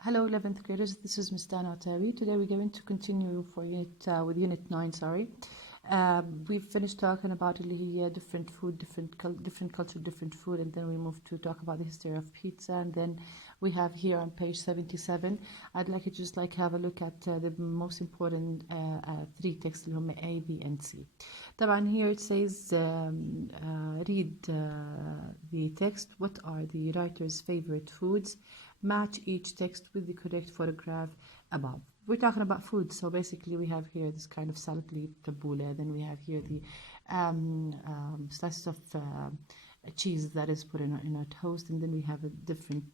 Hello 11th graders, this is Ms. Dana Otawi. Today we're going to continue with Unit 9, we've finished talking about different food, different culture, different food, and then we moved to talk about the history of pizza, and then we have here on page 77, I'd like you to just have a look at the most important three texts اللي هم A, B, and C. طبعا here it says read the text. What are the writer's favorite foods? Match each text with the correct photograph above. We're talking about food, so basically we have here this kind of salad tabbouleh, then we have here the slices of cheese that is put in a toast, and then we have a different,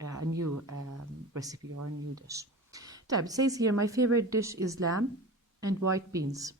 a new recipe or a new dish. It says here, my favorite dish is lamb and white beans.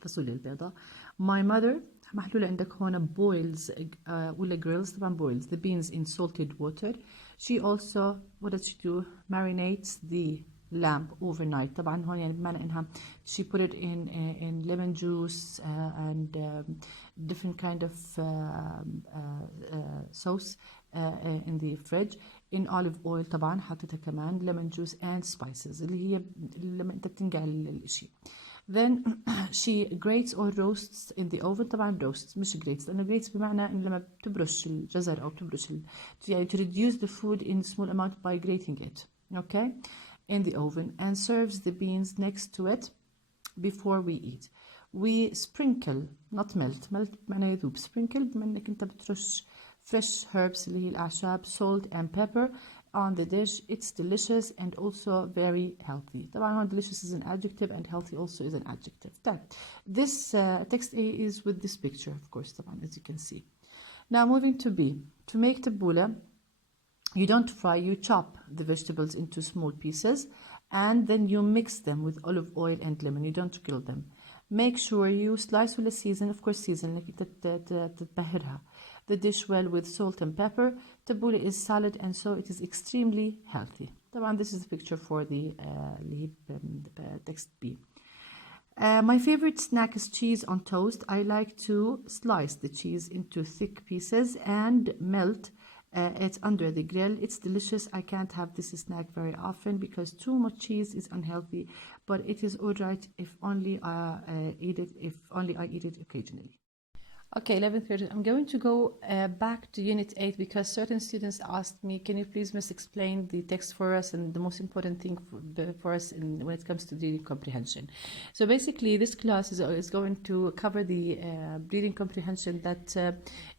فاصوليا البيضاء. My mother محلولة عندك هون boils ولا grills طبعا boils the beans in salted water. She also, what does she do? Marinates the lamb overnight. طبعا هون يعني بمعنى انها she put it in lemon juice and different kind of sauce in the fridge, in olive oil طبعا حطيتها كمان, lemon juice and spices اللي هي لما انت بتنقع الاشي. Then she grates or roasts in the oven. طبعا roasts مش grates, لأنه grates بمعنى إن لما بتبرش الجزر أو بتبرش يعني to reduce the food in small amount by grating it, okay, in the oven, and serves the beans next to it before we eat. We sprinkle, not melt بمعنى يذوب, sprinkle بما إنك أنت بترش fresh herbs اللي هي الأعشاب, salt and pepper on the dish. It's delicious and also very healthy. طبعا delicious is an adjective and healthy also is an adjective. This text A is with this picture, of course, طبعا, as you can see. Now moving to B. To make tabbouleh, you don't fry, you chop the vegetables into small pieces and then you mix them with olive oil and lemon. You don't grill them. Make sure you slice ولا season, of course season, لكي تتبهرها, the dish well with salt and pepper. Tabbouleh is salad and so it is extremely healthy. طبعا this is the picture for the text B. My favorite snack is cheese on toast. I like to slice the cheese into thick pieces and melt it under the grill. It's delicious. I can't have this snack very often because too much cheese is unhealthy, but it is alright if only I eat it occasionally. Okay, 11th grade, I'm going to go back to Unit 8 because certain students asked me, can you please, Miss, explain the text for us and the most important thing for us when it comes to reading comprehension. So basically, this class is going to cover the reading comprehension that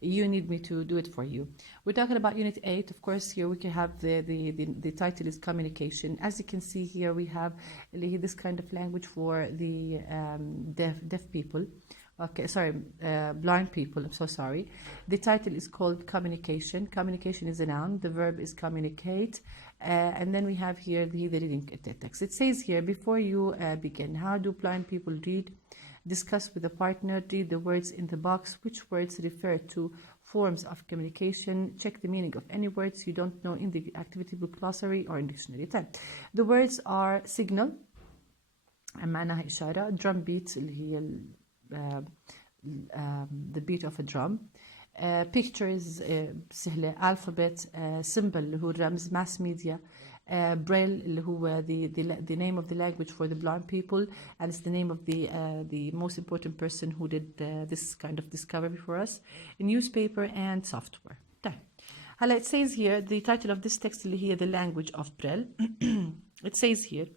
you need me to do it for you. We're talking about Unit 8. Of course, here we can have the title is communication. As you can see here, we have this kind of language for the deaf people. Okay, sorry, blind people, I'm so sorry. The title is called Communication. Communication is a noun, the verb is communicate, and then we have here the reading text. It says here, before you begin, how do blind people read? Discuss with a partner, read the words in the box, which words refer to forms of communication, check the meaning of any words you don't know in the activity book glossary or in dictionary. The words are signal, معناها إشارة, drum beat اللي هي the beat of a drum, pictures سهلة, alphabet, symbol اللي هو الرمز, mass media, braille اللي هو the name of the language for the blind people, and it's the name of the most important person who did this kind of discovery for us, newspaper and software. هلا it says here the title of this text اللي هي the language of braille. It says here,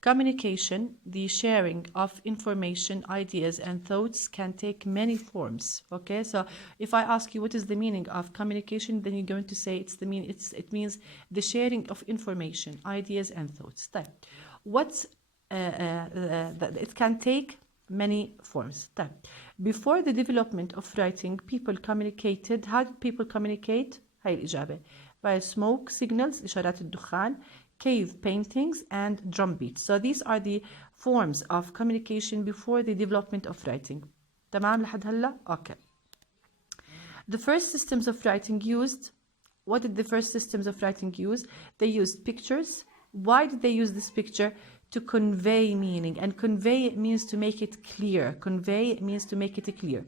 communication, the sharing of information, ideas, and thoughts can take many forms. Okay, so if I ask you what is the meaning of communication, then you're going to say it means the sharing of information, ideas, and thoughts. It can take many forms. Before the development of writing, people communicated. How did people communicate? هاي الإجابة. By smoke signals, إشارات الدخان, cave paintings, and drum beats. So these are the forms of communication before the development of writing. تمام لحد هلا؟ Okay. The first systems of writing used, what did the first systems of writing use? They used pictures. Why did they use this picture? To convey meaning, and convey means to make it clear. Convey means to make it clear.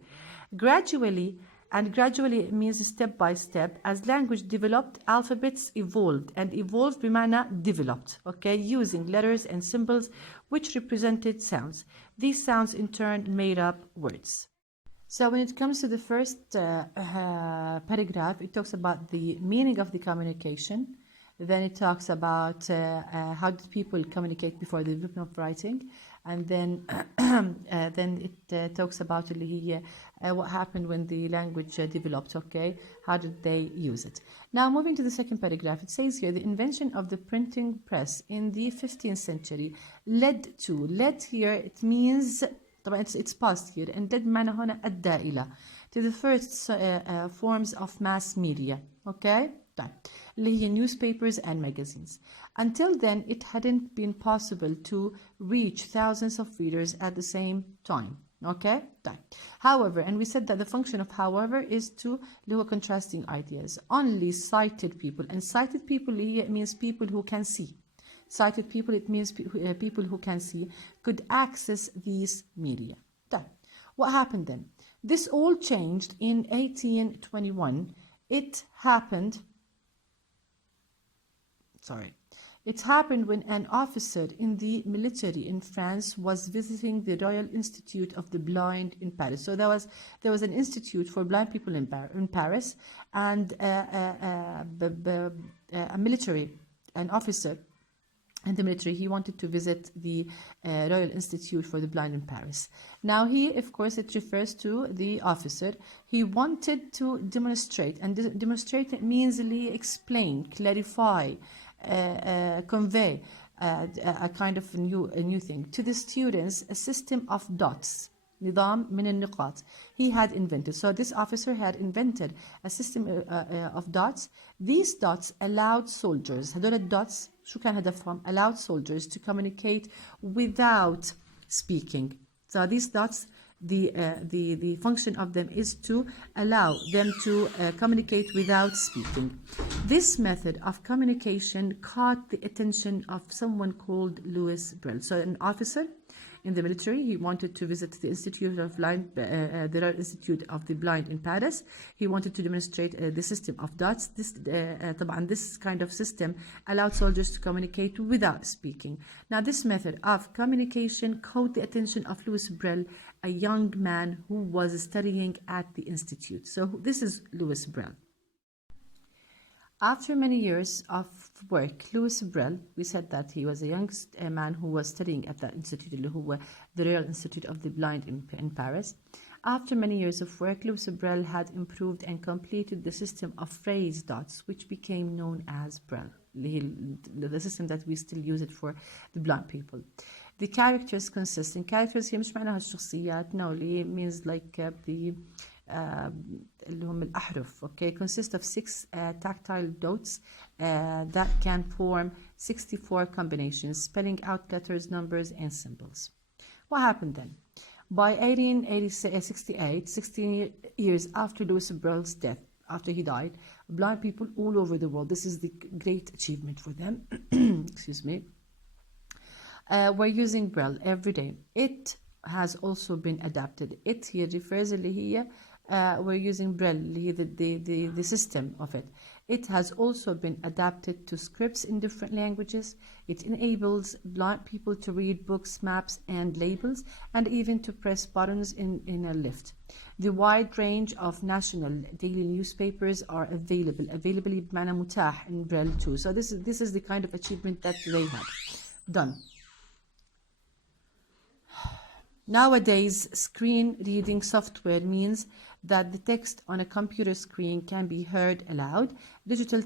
Gradually, and gradually it means step by step. As language developed, alphabets evolved, and evolved بمعنى developed, okay, using letters and symbols which represented sounds. These sounds in turn made up words. So when it comes to the first paragraph, it talks about the meaning of the communication. Then it talks about how did people communicate before the development of writing, and then it talks about what happened when the language developed. Okay, how did they use it? Now moving to the second paragraph, it says here the invention of the printing press in the 15th century led here it means طبعا it's past here, and led معنى هنا أدى إلى to the first forms of mass media. Okay, طيب اللي هي newspapers and magazines. Until then, it hadn't been possible to reach thousands of readers at the same time. Okay, طيب. However, and we said that the function of however is to اللي هو contrasting ideas. Only sighted people, and sighted people اللي هي means people who can see. Sighted people, it means people who can see, could access these media. طيب. What happened then? This all changed in 1821. It happened when an officer in the military in France was visiting the Royal Institute of the Blind in Paris. So there was an institute for blind people in Paris, and an officer in the military, he wanted to visit the Royal Institute for the Blind in Paris. Now here, of course, it refers to the officer. He wanted to demonstrate, and demonstrate means explain, clarify, convey a kind of a new thing to the students, a system of dots. نظام من النقاط he had invented. So this officer had invented a system of dots. These dots allowed soldiers, هذول الدوتس شو كان هدفهم؟ allowed soldiers to communicate without speaking. So these dots, the function of them is to allow them to communicate without speaking. This method of communication caught the attention of someone called Louis Braille. So an officer in the military, he wanted to visit the Institute of Blind, the Royal Institute of the Blind in Paris. He wanted to demonstrate the system of dots. This kind of system allowed soldiers to communicate without speaking. Now, this method of communication caught the attention of Louis Braille, a young man who was studying at the institute. So this is Louis Braille. After many years of work, Louis Braille, we said that he was a young man who was studying at that institute, the Royal Institute of the Blind in Paris. After many years of work, Louis Braille had improved and completed the system of phrase dots, which became known as Braille, the system that we still use it for the blind people. The characters consist in characters هي مش معناها الشخصيات, no, it means like the اللي هم الأحرف, okay, consist of 6 tactile dots that can form 64 combinations, spelling out letters, numbers, and symbols. What happened then? By 1868, 16 years after Louis Braille's death, after he died, blind people all over the world, this is the great achievement for them, excuse me, were using Braille every day. It has also been adapted. It here refers اللي هي we're using Braille, the system of it. It has also been adapted to scripts in different languages. It enables blind people to read books, maps, and labels, and even to press buttons in a lift. The wide range of national daily newspapers are available. Available بمعنى متاح in Braille too. So this is the kind of achievement that they had done. Nowadays, screen reading software means that the text on a computer screen can be heard aloud. Digital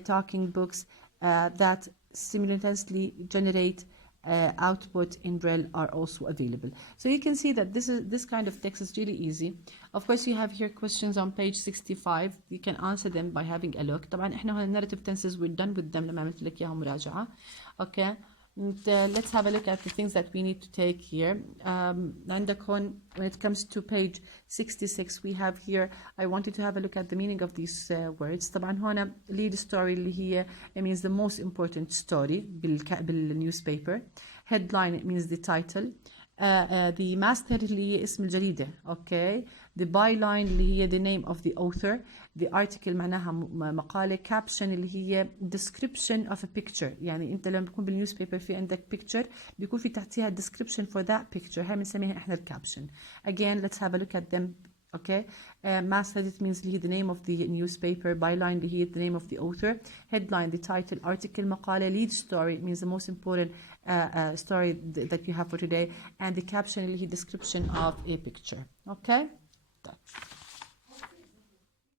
talking books that simultaneously generate output in Braille are also available. So you can see that this kind of text is really easy. Of course, you have here questions on page 65. You can answer them by having a look. طبعا احنا هون narrative tenses we're done with them لما عملت لك اياهم مراجعة. Okay. Let's have a look at the things that we need to take here. عندك هون, when it comes to page 66, we have here, I wanted to have a look at the meaning of these words. طبعا هون lead story اللي هي, it means the most important story بالnewspaper. Headline, it means the title. the masthead اللي هي اسم الجريدة. okay. the byline اللي هي the name of the author. the article معناها مقالة. caption اللي هي description of a picture. يعني انت لما بيكون بالنيوزبيبر في عندك picture بيكون في تحتها description for that picture. هاي بنسميها احنا الكابشن. again let's have a look at them. okay. masthead it means اللي هي the name of the newspaper. byline اللي هي the name of the author. headline the title. article مقالة. lead story it means the most important story that you have for today. and the caption اللي هي description of a picture. okay.